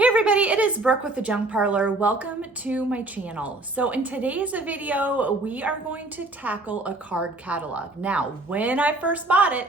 Hey everybody, it is Brooke with the Junk Parlor. Welcome to my channel. So in today's video, we are going to tackle a card catalog. Now, when I first bought it,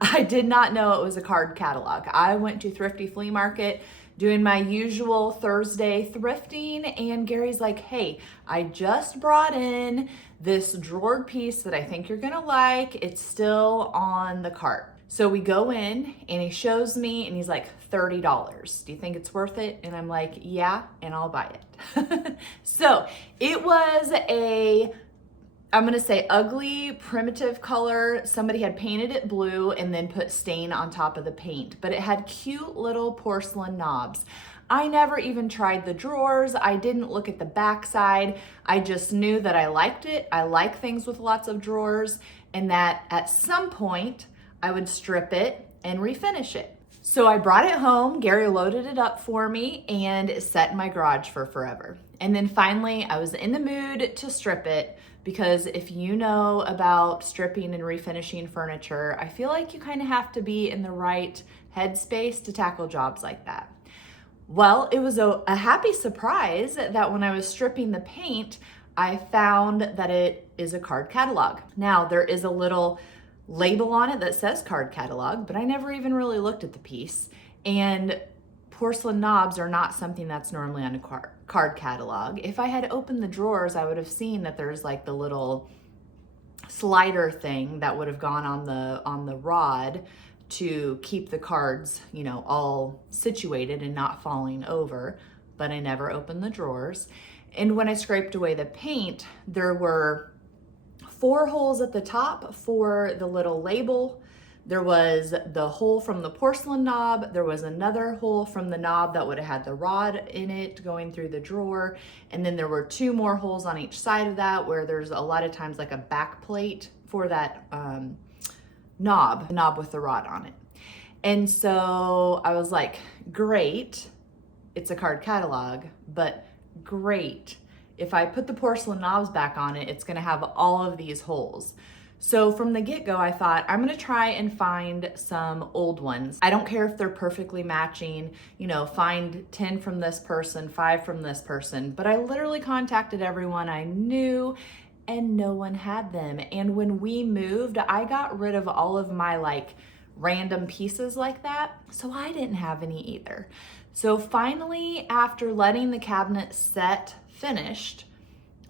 I did not know it was a card catalog. I went to Thrifty Flea Market doing my usual Thursday thrifting, and Gary's like, hey, I just brought in this drawered piece that I think you're gonna like. It's still on the cart. So we go in and he shows me and he's like, $30. Do you think it's worth it? And I'm like, yeah, and I'll buy it. So it was I'm gonna say ugly, primitive color. Somebody had painted it blue and then put stain on top of the paint, but it had cute little porcelain knobs. I never even tried the drawers. I didn't look at the backside. I just knew that I liked it. I like things with lots of drawers, and that at some point I would strip it and refinish it. So I brought it home, Gary loaded it up for me, and it sat in my garage for forever. And then finally, I was in the mood to strip it, because if you know about stripping and refinishing furniture, I feel like you kind of have to be in the right headspace to tackle jobs like that. Well, it was a happy surprise that when I was stripping the paint, I found that it is a card catalog. Now, there is a little label on it that says card catalog, but I never even really looked at the piece. And porcelain knobs are not something that's normally on a card catalog. If I had opened the drawers, I would have seen that there's like the little slider thing that would have gone on the rod to keep the cards, all situated and not falling over, but I never opened the drawers. And when I scraped away the paint, there were 4 holes at the top for the little label. There was the hole from the porcelain knob. There was another hole from the knob that would have had the rod in it going through the drawer. And then there were 2 more holes on each side of that, where there's a lot of times like a back plate for that knob with the rod on it. And so I was like, great, it's a card catalog, but great, if I put the porcelain knobs back on it, it's gonna have all of these holes. So from the get-go, I thought, I'm gonna try and find some old ones. I don't care if they're perfectly matching, find 10 from this person, 5 from this person, but I literally contacted everyone I knew and no one had them. And when we moved, I got rid of all of my random pieces like that, so I didn't have any either. So finally, after letting the cabinet set finished,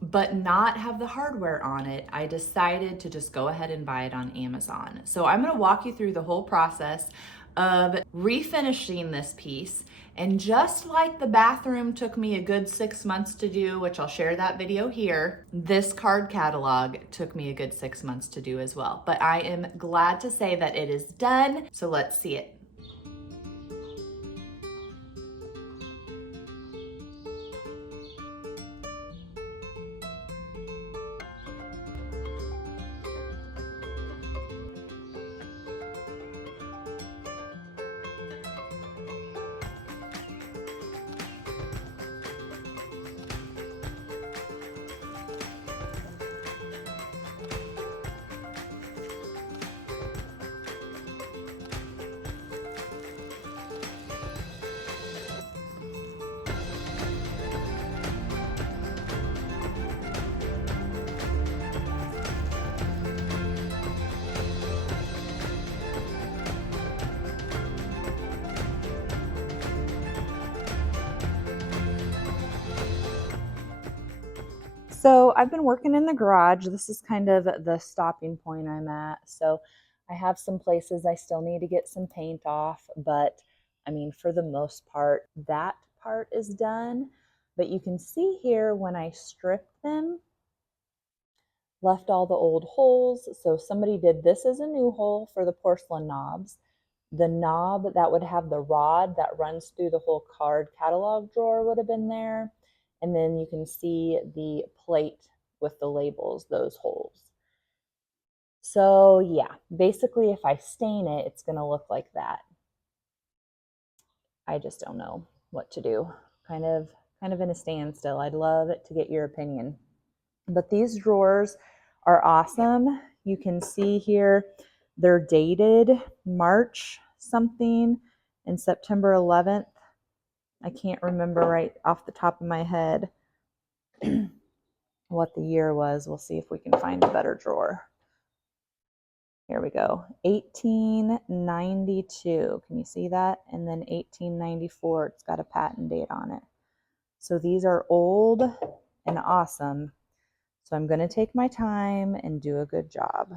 but not have the hardware on it, I decided to just go ahead and buy it on Amazon. So I'm gonna walk you through the whole process of refinishing this piece. And just like the bathroom took me a good 6 months to do, which I'll share that video here, this card catalog took me a good 6 months to do as well. But I am glad to say that it is done, so let's see it. So I've been working in the garage. This is kind of the stopping point I'm at. So I have some places I still need to get some paint off, but I mean, for the most part, that part is done. But you can see here when I stripped them, left all the old holes. So somebody did this as a new hole for the porcelain knobs. The knob that would have the rod that runs through the whole card catalog drawer would have been there. And then you can see the plate with the labels, those holes. So yeah, basically if I stain it, it's gonna look like that. I just don't know what to do. Kind of in a standstill. I'd love to get your opinion. But these drawers are awesome. You can see here, they're dated March something and September 11th. I can't remember right off the top of my head what the year was. We'll see if we can find a better drawer. Here we go. 1892. Can you see that? And then 1894. It's got a patent date on it. So these are old and awesome. So I'm going to take my time and do a good job.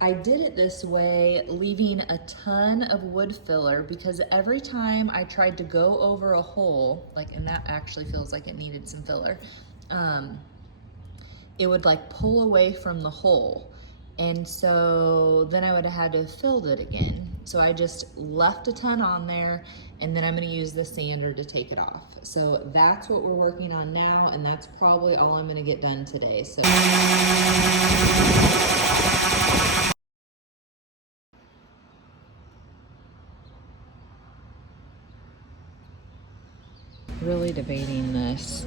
I did it this way, leaving a ton of wood filler, because every time I tried to go over a hole, like, and that actually feels like it needed some filler, it would like pull away from the hole. And so then I would have had to have filled it again. So I just left a ton on there, and then I'm gonna use the sander to take it off. So that's what we're working on now, and that's probably all I'm gonna get done today. So. Really debating this.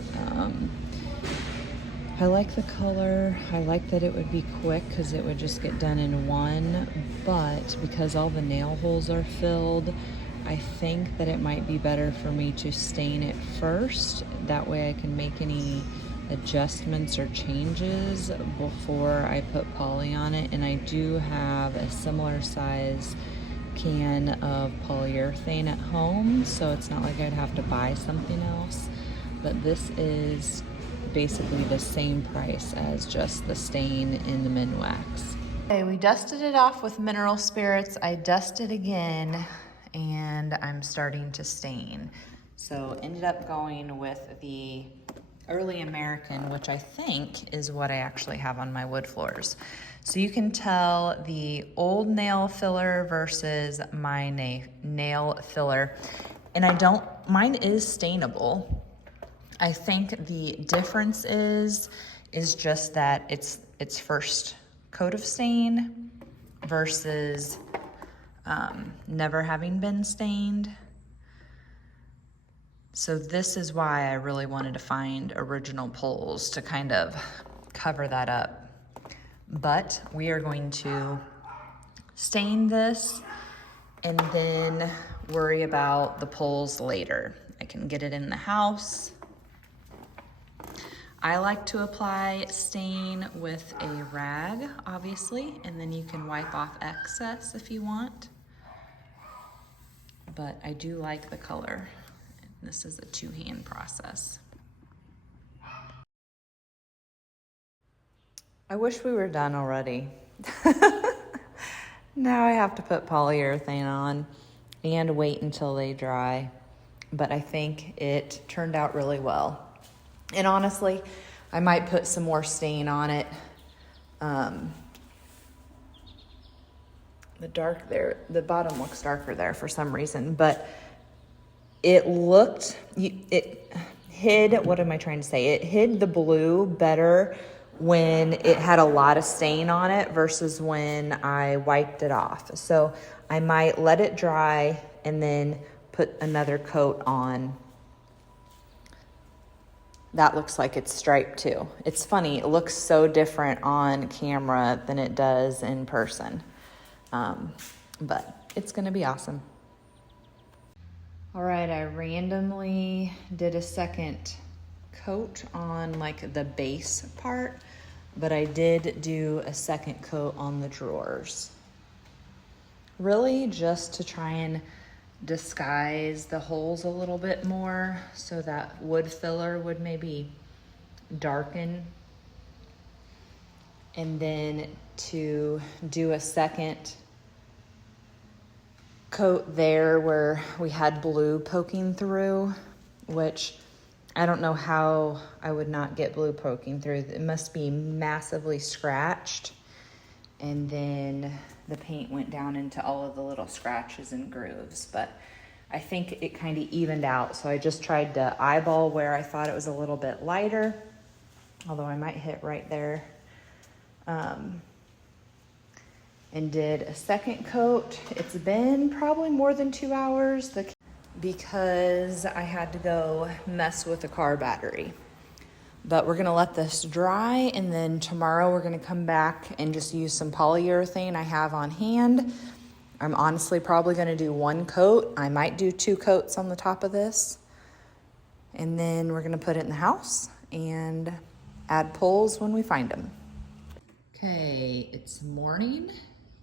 I like the color. I like that it would be quick because it would just get done in one, but because all the nail holes are filled, I think that it might be better for me to stain it first. That way I can make any adjustments or changes before I put poly on it. And I do have a similar size can of polyurethane at home, so it's not like I'd have to buy something else. But this is basically the same price as just the stain in the Minwax. Okay, we dusted it off with mineral spirits. I dusted again, and I'm starting to stain. So ended up going with the Early American, which I think is what I actually have on my wood floors. So you can tell the old nail filler versus my nail filler. And mine is stainable. I think the difference is just that it's first coat of stain versus never having been stained. So this is why I really wanted to find original pulls to kind of cover that up. But we are going to stain this and then worry about the pulls later. I can get it in the house. I like to apply stain with a rag, obviously, and then you can wipe off excess if you want. But I do like the color. This is a two-hand process. I wish we were done already. Now I have to put polyurethane on and wait until they dry. But I think it turned out really well. And honestly, I might put some more stain on it. The dark there, the bottom looks darker there for some reason, but it hid, what am I trying to say? It hid the blue better when it had a lot of stain on it versus when I wiped it off. So I might let it dry and then put another coat on. That looks like it's striped too. It's funny, it looks so different on camera than it does in person. But it's gonna be awesome. All right, I randomly did a second coat on like the base part, but I did do a second coat on the drawers. Really just to try and disguise the holes a little bit more so that wood filler would maybe darken. And then to do a second coat there where we had blue poking through, which I don't know how I would not get blue poking through. It must be massively scratched. And then the paint went down into all of the little scratches and grooves, but I think it kind of evened out. So I just tried to eyeball where I thought it was a little bit lighter, although I might hit right there. And did a second coat. It's been probably more than 2 hours because I had to go mess with the car battery. But we're gonna let this dry, and then tomorrow we're gonna come back and just use some polyurethane I have on hand. I'm honestly probably gonna do one coat. I might do 2 coats on the top of this. And then we're gonna put it in the house and add pulls when we find them. Okay, it's morning.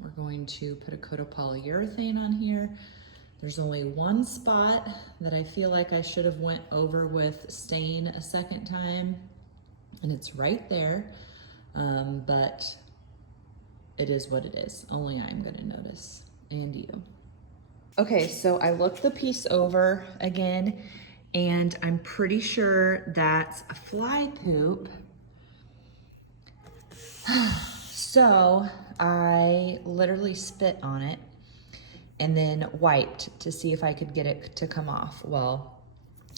We're going to put a coat of polyurethane on here. There's only one spot that I feel like I should have went over with stain a second time, and it's right there, but it is what it is. Only I'm gonna notice, and you. Okay, so I looked the piece over again, and I'm pretty sure that's a fly poop. So I literally spit on it and then wiped to see if I could get it to come off. Well,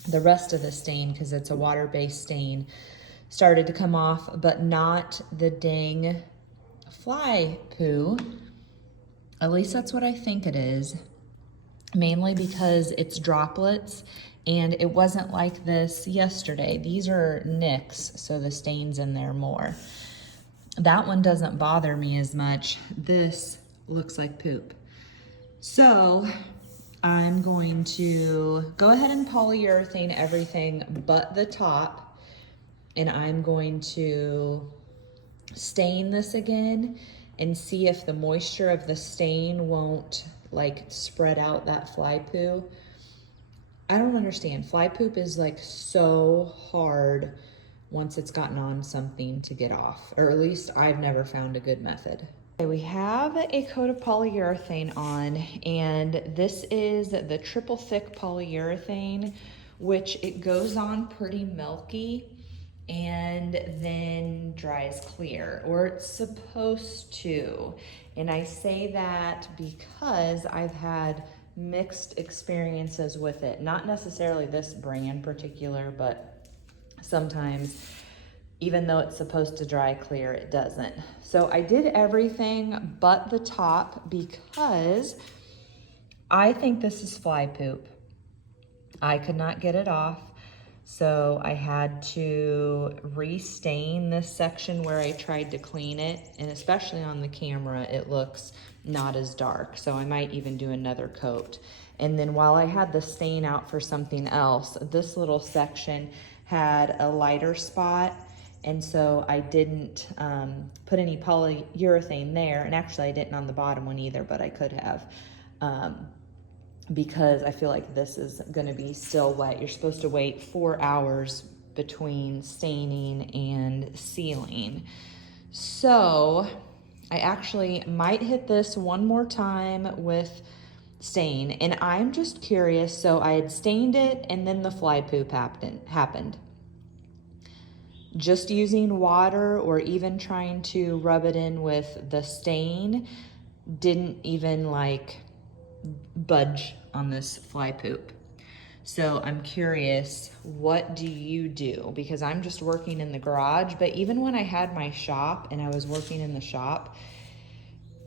the rest of the stain, because it's a water-based stain, started to come off, but not the dang fly poo. At least that's what I think it is, mainly because it's droplets, and it wasn't like this yesterday. These are nicks, so the stain's in there more. That one doesn't bother me as much. This looks like poop. So I'm going to go ahead and polyurethane everything but the top, and I'm going to stain this again and see if the moisture of the stain won't like spread out that fly poo. I don't understand. Fly poop is like so hard once it's gotten on something to get off, or at least I've never found a good method. Okay, we have a coat of polyurethane on, and this is the triple thick polyurethane, which it goes on pretty milky and then dries clear, or it's supposed to. And I say that because I've had mixed experiences with it. Not necessarily this brand particular, but sometimes, even though it's supposed to dry clear, it doesn't. So I did everything but the top because I think this is fly poop. I could not get it off, so I had to restain this section where I tried to clean it, and especially on the camera, it looks not as dark, so I might even do another coat. And then while I had the stain out for something else, this little section had a lighter spot, and so I didn't put any polyurethane there, and actually I didn't on the bottom one either, but I could have, because I feel like this is gonna be still wet. You're supposed to wait 4 hours between staining and sealing. So I actually might hit this one more time with stain, and I'm just curious. So I had stained it, and then the fly poop happened. Just using water or even trying to rub it in with the stain didn't even like budge on this fly poop. So I'm curious, what do you do? Because I'm just working in the garage, but even when I had my shop and I was working in the shop,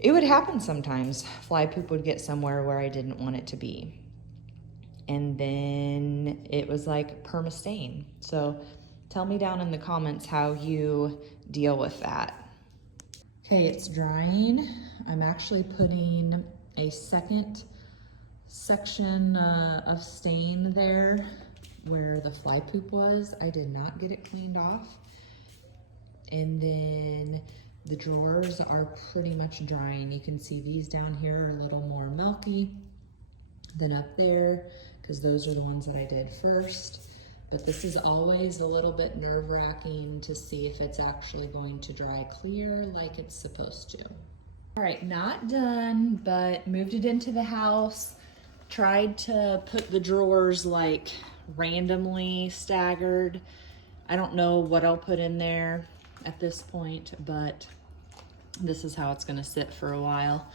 it would happen sometimes. Fly poop would get somewhere where I didn't want it to be. And then it was like perma-stain. So tell me down in the comments how you deal with that. Okay, it's drying. I'm actually putting a second section of stain there where the fly poop was. I did not get it cleaned off. And then the drawers are pretty much drying. You can see these down here are a little more milky than up there, because those are the ones that I did first. But this is always a little bit nerve-wracking to see if it's actually going to dry clear like it's supposed to. All right, not done, but moved it into the house. Tried to put the drawers like randomly staggered. I don't know what I'll put in there at this point, but this is how it's gonna sit for a while.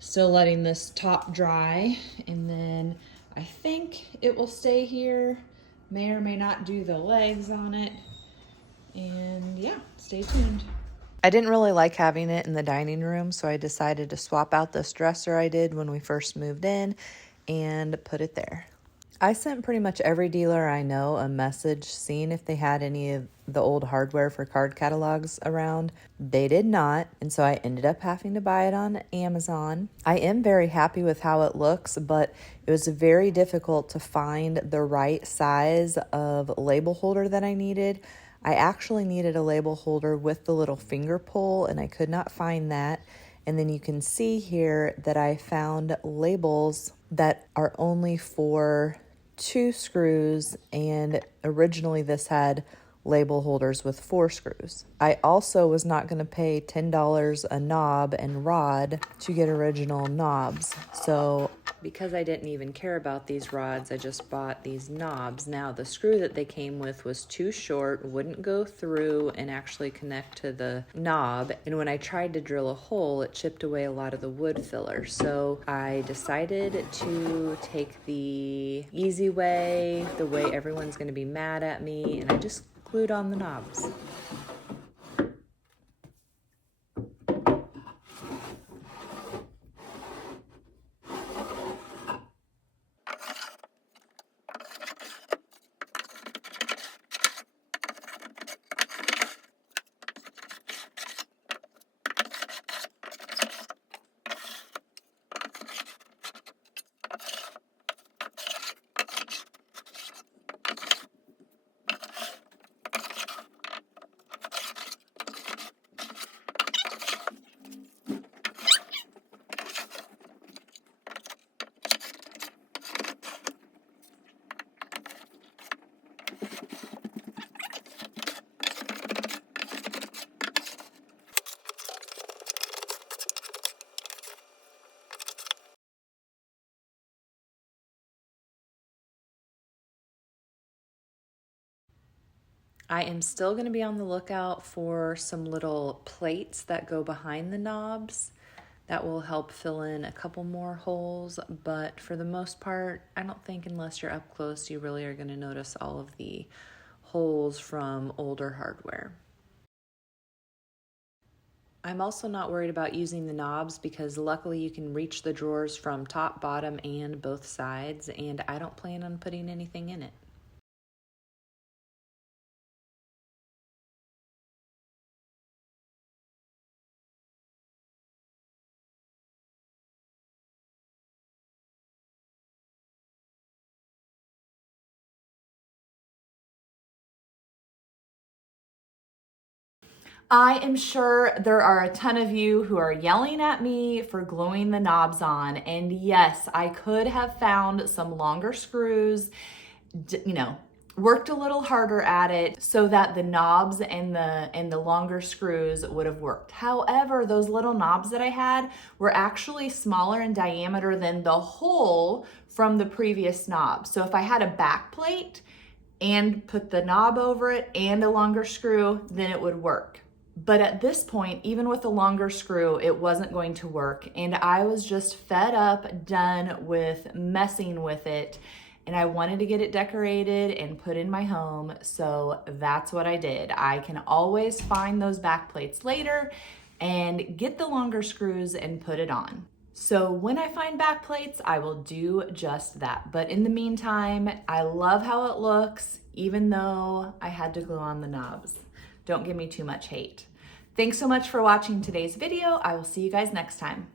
Still letting this top dry, and then I think it will stay here. May or may not do the legs on it. And yeah, stay tuned. I didn't really like having it in the dining room, so I decided to swap out this dresser I did when we first moved in and put it there. I sent pretty much every dealer I know a message seeing if they had any of the old hardware for card catalogs around. They did not, and so I ended up having to buy it on Amazon. I am very happy with how it looks, but it was very difficult to find the right size of label holder that I needed. I actually needed a label holder with the little finger pull, and I could not find that. And then you can see here that I found labels that are only for 2 screws, and originally this had label holders with 4 screws. I also was not going to pay $10 a knob and rod to get original knobs. So because I didn't even care about these rods, I just bought these knobs. Now the screw that they came with was too short, wouldn't go through and actually connect to the knob. And when I tried to drill a hole, it chipped away a lot of the wood filler. So I decided to take the easy way, the way everyone's going to be mad at me, and I just glued on the knobs. I am still going to be on the lookout for some little plates that go behind the knobs that will help fill in a couple more holes, but for the most part, I don't think unless you're up close, you really are going to notice all of the holes from older hardware. I'm also not worried about using the knobs because luckily you can reach the drawers from top, bottom, and both sides, and I don't plan on putting anything in it. I am sure there are a ton of you who are yelling at me for gluing the knobs on. And yes, I could have found some longer screws, worked a little harder at it so that the knobs and the longer screws would have worked. However, those little knobs that I had were actually smaller in diameter than the hole from the previous knob. So if I had a back plate and put the knob over it and a longer screw, then it would work. But at this point, even with a longer screw, it wasn't going to work. And I was just fed up, done with messing with it. And I wanted to get it decorated and put in my home. So that's what I did. I can always find those back plates later and get the longer screws and put it on. So when I find back plates, I will do just that. But in the meantime, I love how it looks, even though I had to glue on the knobs. Don't give me too much hate. Thanks so much for watching today's video. I will see you guys next time.